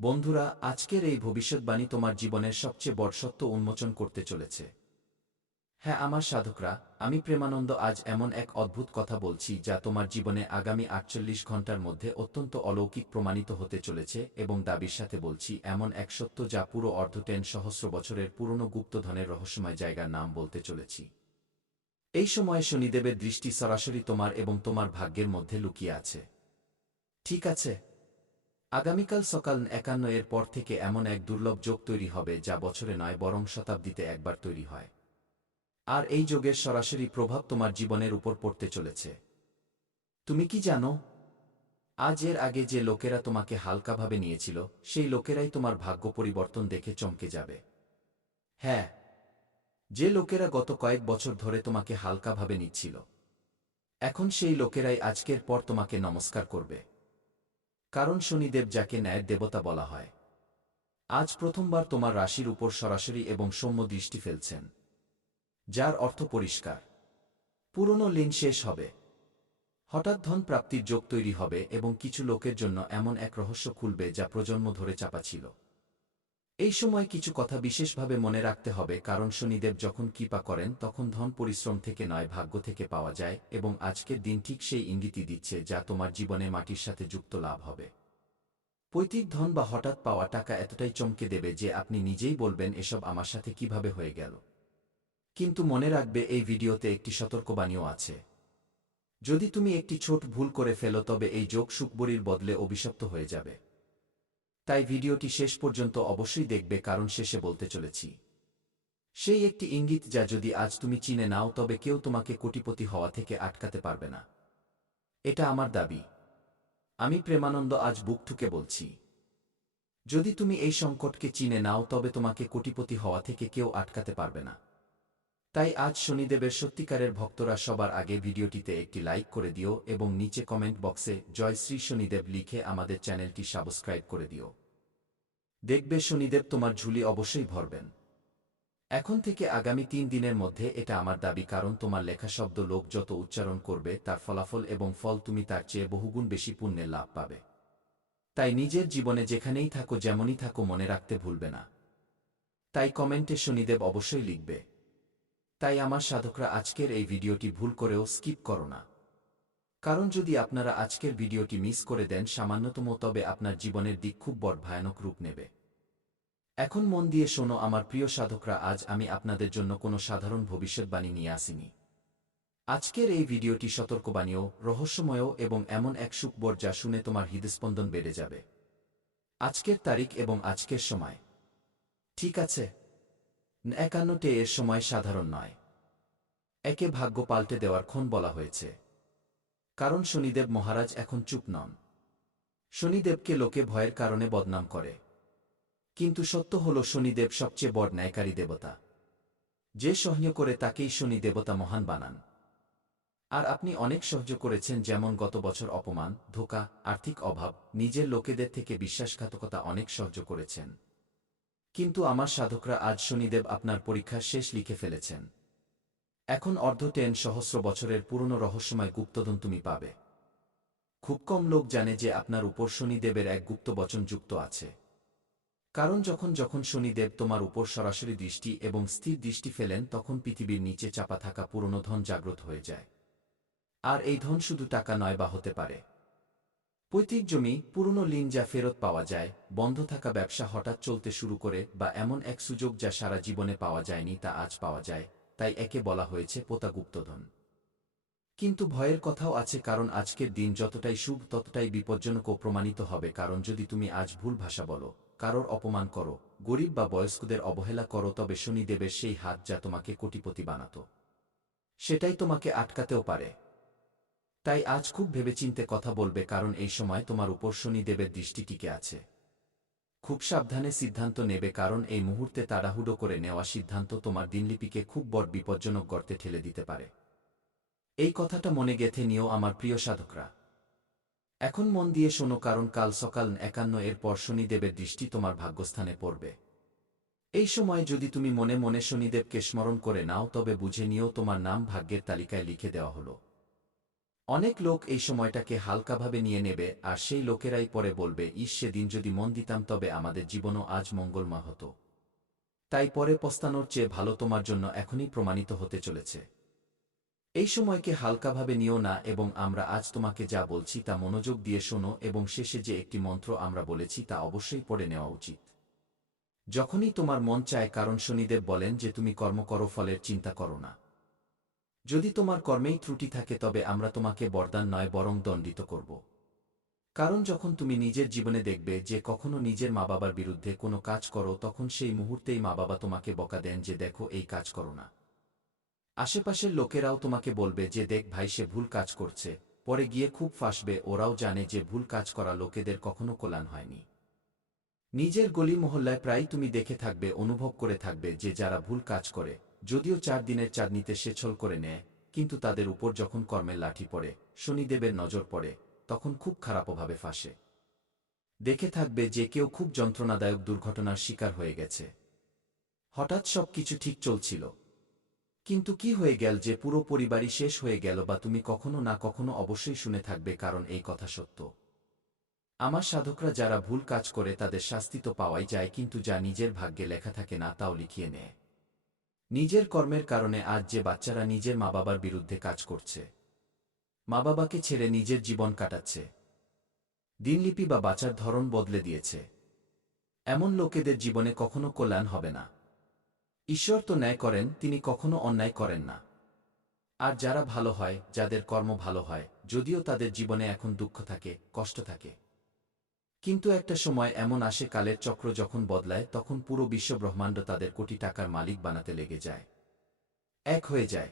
বন্ধুরা, আজকের এই ভবিষ্যৎবাণী তোমার জীবনের সবচেয়ে বড় সত্য উন্মোচন করতে চলেছে। হ্যাঁ, আমার সাধকরা, আমি প্রেমানন্দ আজ এমন এক অদ্ভুত কথা বলছি যা তোমার জীবনে আগামী ৪৮ ঘণ্টার মধ্যে অত্যন্ত অলৌকিক প্রমাণিত হতে চলেছে, এবং দাবির সাথে বলছি এমন এক সত্য যা পুরো সহস্র বছরের পুরনো গুপ্তধনের রহস্যময় জায়গার নাম বলতে চলেছি। এই সময়ে শনিদেবের দৃষ্টি সরাসরি তোমার এবং তোমার ভাগ্যের মধ্যে লুকিয়ে আছে। ঠিক আছে? আগামীকাল সকাল ৫১ এর পর থেকে এমন এক দুর্লভ যোগ তৈরি হবে যা বছরে নয় বরং শতাব্দীতে একবার তৈরি হয়। আর এই যোগের সরাসরি প্রভাব তোমার জীবনের উপর পড়তে চলেছে। তুমি কি জানো? আজ এর আগে যে লোকেরা তোমাকে হালকাভাবে নিয়েছিল, সেই লোকেরাই তোমার ভাগ্য পরিবর্তন দেখে চমকে যাবে। হ্যাঁ, যে লোকেরা গত কয়েক বছর ধরে তোমাকে হালকাভাবে নিচ্ছিল, এখন সেই লোকেরাই আজকের পর তোমাকে নমস্কার করবে। কারণ শনিদেব, যাকে ন্যায়ের দেবতা বলা হয়, আজ প্রথমবার তোমার রাশির উপর সরাসরি এবং সৌম্য দৃষ্টি ফেলছেন, যার অর্থ পরিষ্কার, পুরনো লিন শেষ হবে। হঠাৎ ধন প্রাপ্তির যোগ তৈরি হবে এবং কিছু লোকের জন্য এমন এক রহস্য খুলবে যা প্রজন্ম ধরে চাপা ছিল। এই সময় কিছু কথা বিশেষভাবে মনে রাখতে হবে, কারণ শনিদেব যখন কৃপা করেন তখন ধন পরিশ্রম থেকে নয়, ভাগ্য থেকে পাওয়া যায়, এবং আজকের দিন ঠিক সেই ইঙ্গিতই দিচ্ছে যা তোমার জীবনে মাটির সাথে যুক্ত লাভ হবে। পৈতৃক ধন বা হঠাৎ পাওয়া টাকা এতটাই চমকে দেবে যে আপনি নিজেই বলবেন, এসব আমার সাথে কিভাবে হয়ে গেল। কিন্তু মনে রাখবে, এই ভিডিওতে একটি সতর্কবাণীও আছে। যদি তুমি একটি ছোট ভুল করে ফেলো, তবে এই যোগ সুখবরীর বদলে অভিশপ্ত হয়ে যাবে। তাই ভিডিওটি শেষ পর্যন্ত অবশ্যই দেখবে, কারণ শেষে বলতে চলেছি সেই একটি ইঙ্গিত যা যদি আজ তুমি চিনে নাও, তবে কেউ তোমাকে কোটিপতি হওয়া থেকে আটকাতে পারবে না। এটা আমার দাবি। আমি প্রেমানন্দ আজ বুক ঠুকে বলছি, যদি তুমি এই সংকটকে চিনে নাও, তবে তোমাকে কোটিপতি হওয়া থেকে কেউ আটকাতে পারবে না। তাই আজ শনিদেবের সত্যিকারের ভক্তরা সবার আগে ভিডিওটিতে একটি লাইক করে দিও এবং নিচে কমেন্ট বক্সে জয় শ্রী শনিদেব লিখে আমাদের চ্যানেলটি সাবস্ক্রাইব করে দিও। দেখবে শনিদেব তোমার ঝুলি অবশ্যই ভরবেন। এখন থেকে আগামী ৩ দিনের মধ্যে এটা আমার দাবি, কারণ তোমার লেখা শব্দ লোক যত উচ্চারণ করবে, তার ফলাফল এবং ফল তুমি তার চেয়ে বহুগুণ বেশি পুণ্যের লাভ পাবে। তাই নিজের জীবনে যেখানেই থাকো, যেমনই থাকো, মনে রাখতে ভুলবে না। তাই কমেন্টে শনিদেব অবশ্যই লিখবে। তাই আমার সাধকরা, আজকের এই ভিডিওটি ভুল করেও স্কিপ করো না। কারণ যদি আপনারা আজকের ভিডিওটি মিস করে দেন সামান্যতম, তবে আপনার জীবনের দিক খুব বড় ভয়ানক রূপ নেবে। এখন মন দিয়ে শোনো আমার প্রিয় সাধকরা, আজ আমি আপনাদের জন্য কোনো সাধারণ ভবিষ্যৎবাণী নিয়ে আসিনি। আজকের এই ভিডিওটি সতর্কবাণীও, রহস্যময় এবং এমন এক সুখবর যা শুনে তোমার হৃদস্পন্দন বেড়ে যাবে। আজকের তারিখ এবং আজকের সময়, ঠিক আছে? ৫১ এর সময় সাধারণ নয়। একে ভাগ্য পাল্টে দেওয়ার ক্ষণ বলা হয়েছে। কারণ শনিদেব মহারাজ এখন চুপ নন। শনিদেবকে লোকে ভয়ের কারণে বদনাম করে, কিন্তু সত্য হল শনিদেব সবচেয়ে বড় ন্যায়কারী দেবতা। যে সহ্য করে তাকেই শনি দেবতা মহান বানান। আর আপনি অনেক সহ্য করেছেন, যেমন গত বছর অপমান, ধোঁকা, আর্থিক অভাব, নিজের লোকেদের থেকে বিশ্বাসঘাতকতা, অনেক সহ্য করেছেন। কিন্তু আমার সাধকরা, আজ শনিদেব আপনার পরীক্ষার শেষ লিখে ফেলেছেন। এখন সহস্র বছরের পুরনো রহস্যময় গুপ্তধন তুমি পাবে। খুব কম লোক জানে যে আপনার উপর শনিদেবের এক গুপ্ত বচন যুক্ত আছে। কারণ যখন যখন শনিদেব তোমার উপর সরাসরি দৃষ্টি এবং স্থির দৃষ্টি ফেলেন, তখন পৃথিবীর নিচে চাপা থাকা পুরনো ধন জাগ্রত হয়ে যায়। আর এই ধন শুধু টাকা নয়, বা হতে পারে পৈতৃক জমি, পুরনো লিন যা ফেরত পাওয়া যায়, বন্ধ থাকা ব্যবসা হঠাৎ চলতে শুরু করে, বা এমন এক সুযোগ যা সারা জীবনে পাওয়া যায়নি তা আজ পাওয়া যায়। তাই একে বলা হয়েছে পোতা গুপ্তধন। কিন্তু ভয়ের কথাও আছে, কারণ আজকের দিন যতটাই শুভ ততটাই বিপজ্জনকও প্রমাণিত হবে। কারণ যদি তুমি আজ ভুল ভাষা বলো, কারোর অপমান করো, গরিব বা বয়স্কদের অবহেলা করো, তবে শনিদেবের সেই হাত যা তোমাকে কোটিপতি বানাত, সেটাই তোমাকে আটকাতেও পারে। তাই আজ খুব ভেবেচিন্তে কথা বলবে, কারণ এই সময় তোমার উপর শনিদেবের দৃষ্টি টিকে আছে। খুব সাবধানে সিদ্ধান্ত নেবে, কারণ এই মুহূর্তে তাড়াহুড়ো করে নেওয়া সিদ্ধান্ত তোমার দিনলিপিকে খুব বড় বিপজ্জনক গর্তে ঠেলে দিতে পারে। এই কথাটা মনে গেঁথে নিও আমার প্রিয় সাধকরা। এখন মন দিয়ে শোনো, কারণ কাল সকাল ৫১ এর পর শনিদেবের দৃষ্টি তোমার ভাগ্যস্থানে পড়বে। এই সময় যদি তুমি মনে মনে শনিদেবকে স্মরণ করে নাও, তবে বুঝে নিও তোমার নাম ভাগ্যের তালিকায় লিখে দেওয়া হলো। অনেক লোক এই সময়টাকে হালকাভাবে নিয়ে নেবে, আর সেই লোকেরাই পরে বলবে, ইস, সেদিন যদি মন দিতাম তবে আমাদের জীবনও আজ মঙ্গলময় হতো। তাই পরে পস্তানোর চেয়ে ভালো তোমার জন্য এখনই প্রমাণিত হতে চলেছে। এই সময়কে হালকাভাবে নিও না, এবং আমরা আজ তোমাকে যা বলছি তা মনোযোগ দিয়ে শোনো, এবং শেষে যে একটি মন্ত্র আমরা বলেছি তা অবশ্যই পড়ে নেওয়া উচিত। যখনই তোমার মন চায়, কারণ শনিদেব বলেন যে তুমি কর্ম করো, ফলের চিন্তা করো না। যদি তোমার কর্মেই ত্রুটি থাকে তবে আমরা তোমাকে বরদান নয় বরং দণ্ডিত করব। কারণ যখন তুমি নিজের জীবনে দেখবে যে কখনো নিজের মা বাবার বিরুদ্ধে কোনো কাজ করো, তখন সেই মুহূর্তেই মা বাবা তোমাকে বকা দেন যে দেখো এই কাজ করো না। আশেপাশের লোকেরাও তোমাকে বলবে যে দেখ ভাই, সে ভুল কাজ করছে। পরে গিয়ে খুব ফাঁসবে। ওরাও জানে যে ভুল কাজ করা লোকেদের কখনো কল্যাণ হয়নি। নিজের গলি মহল্লায় প্রায় তুমি দেখে থাকবে, অনুভব করে থাকবে যে যারা ভুল কাজ করে, যদিও 4 দিনের চাঁদনিতে সে ছল করে নেয়, কিন্তু তাদের উপর যখন কর্মের লাঠি পড়ে, শনিদেবের নজর পড়ে, তখন খুব খারাপভাবে ফাঁসে। দেখে থাকবে যে কেউ খুব যন্ত্রণাদায়ক দুর্ঘটনার শিকার হয়ে গেছে। হঠাৎ সব কিছু ঠিক চলছিল, কিন্তু কি হয়ে গেল যে পুরো পরিবারই শেষ হয়ে গেল, বা তুমি কখনো না কখনো অবশ্যই শুনে থাকবে, কারণ এই কথা সত্য। আমার সাধকরা যারা ভুল কাজ করে তাদের শাস্তি তো পাওয়াই যায়, কিন্তু যা নিজের ভাগ্যে লেখা থাকে না তাও লিখিয়ে নেয়। নিজের কর্মের কারণে আজ যে বাচ্চারা নিজের মা বাবার বিরুদ্ধে কাজ করছে, মা বাবাকে ছেড়ে নিজের জীবন কাটাচ্ছে, দিনলিপি বা বাঁচার ধরন বদলে দিয়েছে, এমন লোকেদের জীবনে কখনো কল্যাণ হবে না। ঈশ্বর তো ন্যায় করেন, তিনি কখনো অন্যায় করেন না। আর যারা ভালো হয়, যাদের কর্ম ভালো হয়, যদিও তাদের জীবনে এখন দুঃখ থাকে, কষ্ট থাকে, কিন্তু একটা সময় এমন আসে, কালের চক্র যখন বদলায়, তখন পুরো বিশ্ব ব্রহ্মাণ্ড তাদের কোটি টাকার মালিক বানাতে লেগে যায়, এক হয়ে যায়।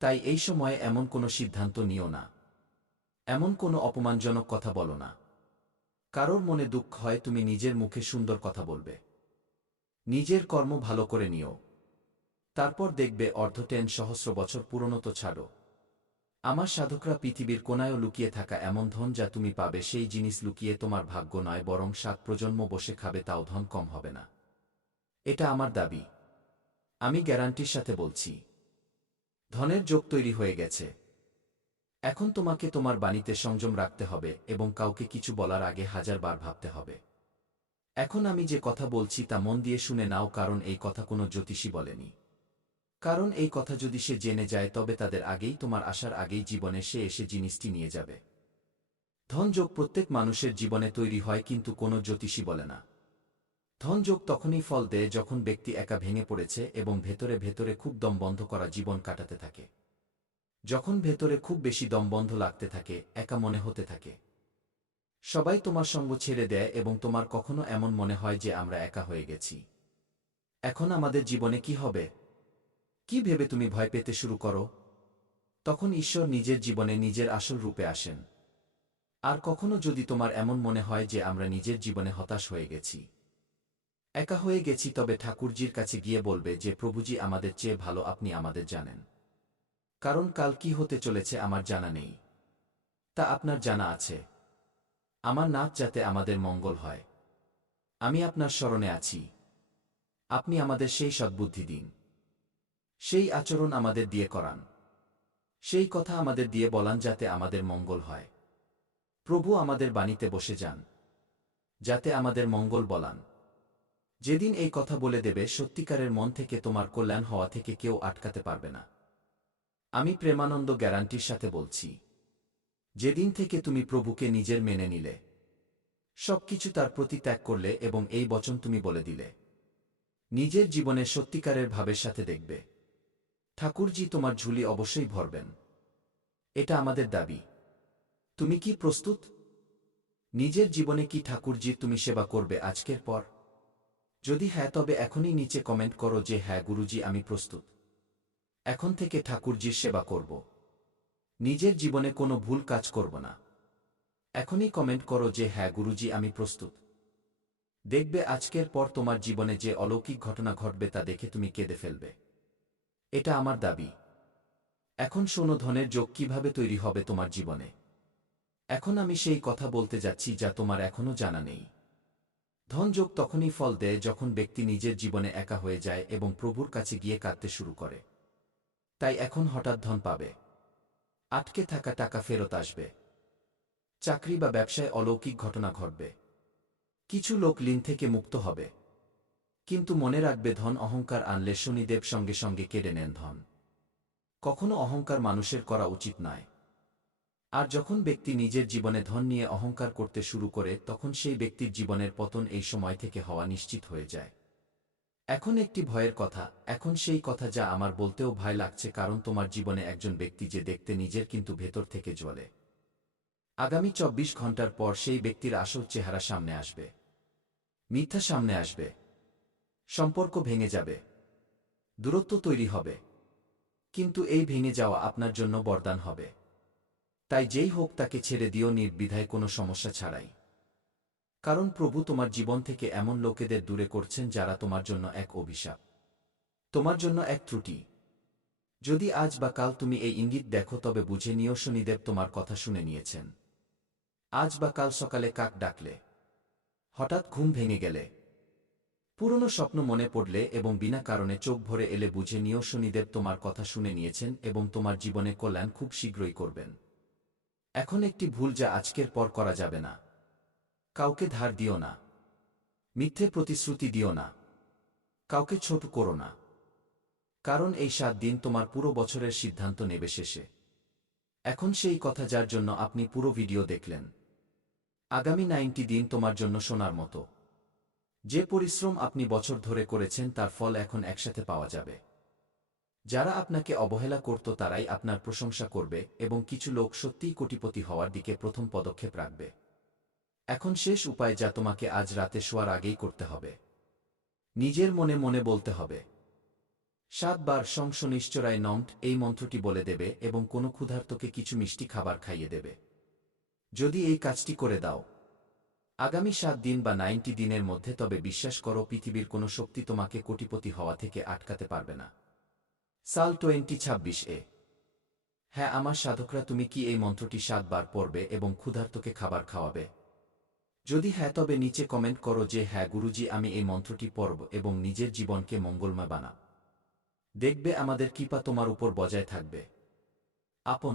তাই এই সময়ে এমন কোনো সিদ্ধান্ত নিও না, এমন কোনো অপমানজনক কথা বলো না। কারোর মনে দুঃখ হয়, তুমি নিজের মুখে সুন্দর কথা বলবে, নিজের কর্ম ভালো করে নিও, তারপর দেখবে অর্ধটেন সহস্র বছর পুরনো তো ছাড়ো। আমার সাধকরা পৃথিবীর কোনায়ও লুকিয়ে থাকা এমন ধন যা তুমি পাবে, সেই জিনিস লুকিয়ে তোমার ভাগ্য নয় বরং 7 প্রজন্ম বসে খাবে, তাও ধন কম হবে না। এটা আমার দাবি, আমি গ্যারান্টির সাথে বলছি। ধনের যোগ তৈরি হয়ে গেছে। এখন তোমাকে তোমার বাণীতে সংযম রাখতে হবে, এবং কাউকে কিছু বলার আগে 1000 বার ভাবতে হবে। এখন আমি যে কথা বলছি তা মন দিয়ে শুনে নাও, কারণ এই কথা কোনো জ্যোতিষী বলেনি। কারণ এই কথা যদি সে জেনে যায় তবে তাদের আগেই, তোমার আসার আগেই জীবনে সে এসে জিনিসটি নিয়ে যাবে। ধনযোগ প্রত্যেক মানুষের জীবনে তৈরি হয়, কিন্তু কোনো জ্যোতিষী বলে না। ধনযোগ তখনই ফল দেয় যখন ব্যক্তি একা ভেঙে পড়েছে এবং ভেতরে ভেতরে খুব দমবন্ধ করা জীবন কাটাতে থাকে। যখন ভেতরে খুব বেশি দমবন্ধ লাগতে থাকে, একা মনে হতে থাকে, সবাই তোমার সঙ্গ ছেড়ে দেয়, এবং তোমার কখনো এমন মনে হয় যে আমরা একা হয়ে গেছি, এখন আমাদের জীবনে কি হবে, কি ভেবে তুমি ভয় পেতে শুরু করো, তখন ঈশ্বর নিজের জীবনে নিজের আসল রূপে আসেন। আর কখনো যদি তোমার এমন মনে হয় যে আমরা নিজের জীবনে হতাশ হয়ে গেছি, একা হয়ে গেছি, তবে ঠাকুরজির কাছে গিয়ে বলবে যে প্রভুজি, আমাদের চেয়ে ভালো আপনি আমাদের জানেন। কারণ কাল কি হতে চলেছে আমার জানা নেই, তা আপনার জানা আছে। আমার নাচ যাতে আমাদের মঙ্গল হয়, আমি আপনার শরণে আছি। আপনি আমাদের সেই সদ্বুদ্ধি দিন, সেই আচরণ আমাদের দিয়ে করান, সেই কথা আমাদের দিয়ে বলান যাতে আমাদের মঙ্গল হয়। প্রভু আমাদের বাণীতে বসে যান, যাতে আমাদের মঙ্গল বলান। যেদিন এই কথা বলে দেবে, সত্যিকারের মন থেকে তোমার কল্যাণ হওয়া থেকে কেউ আটকাতে পারবে না। আমি প্রেমানন্দ গ্যারান্টির সাথে বলছি। যেদিন থেকে তুমি প্রভুকে নিজের মেনে নিলে, সবকিছু তার প্রতি ত্যাগ করলে, এবং এই বচন তুমি বলে দিলে, নিজের জীবনে সত্যিকারের ভাবের সাথে দেখবে ঠাকুরজি তোমার ঝুলি অবশ্যই ভরবেন। এটা আমাদের দাবি। তুমি কি প্রস্তুত? নিজের জীবনে কি ঠাকুরজির তুমি সেবা করবে আজকের পর? যদি হ্যাঁ, তবে এখনই নিচে কমেন্ট করো যে হ্যাঁ গুরুজি, আমি প্রস্তুত। এখন থেকে ঠাকুরজির সেবা করব, নিজের জীবনে কোনো ভুল কাজ করব না। এখনই কমেন্ট করো যে হ্যাঁ গুরুজি, আমি প্রস্তুত। দেখবে আজকের পর তোমার জীবনে যে অলৌকিক ঘটনা ঘটবে তা দেখে তুমি কেঁদে ফেলবে। এটা আমার দাবি। এখন শোনো, ধনের যোগ কিভাবে তৈরি হবে তোমার জীবনে। এখন আমি সেই কথা বলতে যাচ্ছি যা তোমার এখনো জানা নেই। ধনযোগ তখনই ফল দেয় যখন ব্যক্তি নিজের জীবনে একা হয়ে যায় এবং প্রভুর কাছে গিয়ে কাঁদতে শুরু করে। তাই এখন হঠাৎ ধন পাবে, আটকে থাকা টাকা ফেরত আসবে। চাকরি বা ব্যবসায় অলৌকিক ঘটনা ঘটবে। কিছু লোক ঋণ থেকে মুক্ত হবে। কিন্তু মনে রাখবে, ধন অহংকার আনলে শনিদেব সঙ্গে সঙ্গে কেড়ে নেন ধন। কখনো অহংকার মানুষের করা উচিত নয়। আর যখন ব্যক্তি নিজের জীবনে ধন নিয়ে অহংকার করতে শুরু করে, তখন সেই ব্যক্তির জীবনের পতন এই সময় থেকে হওয়া নিশ্চিত হয়ে যায়। এখন একটি ভয়ের কথা, এখন সেই কথা যা আমার বলতেও ভয় লাগছে, কারণ তোমার জীবনে একজন ব্যক্তি যে দেখতে নিজের কিন্তু ভেতর থেকে জ্বলে। আগামী ২৪ ঘন্টার পর সেই ব্যক্তির আসল চেহারা সামনে আসবে। মিথ্যা সামনে আসবে। সম্পর্ক ভেঙে যাবে। দূরত্ব তৈরি হবে। কিন্তু এই ভেঙে যাওয়া আপনার জন্য বরদান হবে। তাই যেই হোক তাকে ছেড়ে দিও নির্দ্বিধায়, কোনো সমস্যা ছাড়াই। কারণ প্রভু তোমার জীবন থেকে এমন লোকেদের দূরে করছেন যারা তোমার জন্য এক অভিশাপ, তোমার জন্য এক ত্রুটি। যদি আজ বা কাল তুমি এই ইঙ্গিত দেখো, তবে বুঝে নিও শনিদেব তোমার কথা শুনে নিয়েছেন। আজ বা কাল সকালে কাক ডাকলে, হঠাৎ ঘুম ভেঙে গেলে, পুরনো স্বপ্ন মনে পড়লে এবং বিনা কারণে চোখ ভরে এলে, বুঝে নিও শনিদেব তোমার কথা শুনে নিয়েছেন এবং তোমার জীবনে কল্যাণ খুব শীঘ্রই করবেন। এখন একটি ভুল যা আজকের পর করা যাবে না। কাউকে ধার দিও না। মিথ্যে প্রতিশ্রুতি দিও না। কাউকে ছোট করো না। কারণ এই ৭ দিন তোমার পুরো বছরের সিদ্ধান্ত নেবে শেষে। এখন সেই কথা যার জন্য আপনি পুরো ভিডিও দেখলেন। আগামী ৯০ দিন তোমার জন্য সোনার মতো। যে পরিশ্রম আপনি বছর ধরে করেছেন তার ফল এখন একসাথে পাওয়া যাবে। যারা আপনাকে অবহেলা করত তারাই আপনার প্রশংসা করবে এবং কিছু লোক সত্যিই কোটিপতি হওয়ার দিকে প্রথম পদক্ষেপ রাখবে। এখন শেষ উপায়, যা তোমাকে আজ রাতে শোয়ার আগেই করতে হবে। নিজের মনে মনে বলতে হবে ৭ বার সং শনিশ্চরায় নমঃ, এই মন্ত্রটি বলে দেবে এবং কোনো ক্ষুধার্তকে কিছু মিষ্টি খাবার খাইয়ে দেবে। যদি এই কাজটি করে দাও আগামী ৭ দিন বা ৯০ দিনের মধ্যে, তবে বিশ্বাস করো পৃথিবীর কোনো শক্তি তোমাকে কোটিপতি হওয়া থেকে আটকাতে পারবে না। সাল 2026 হ্যাঁ আমার সাধকরা, তুমি কি এই মন্ত্রটি ৭ বার পড়বে এবং ক্ষুধার্তকে খাবার খাওয়াবে? যদি হ্যাঁ, তবে নিচে কমেন্ট করো যে হ্যাঁ গুরুজি, আমি এই মন্ত্রটি পড়ব এবং নিজের জীবনকে মঙ্গলময় বানাব। দেখবে আমাদের কৃপা তোমার উপর বজায় থাকবে। আপন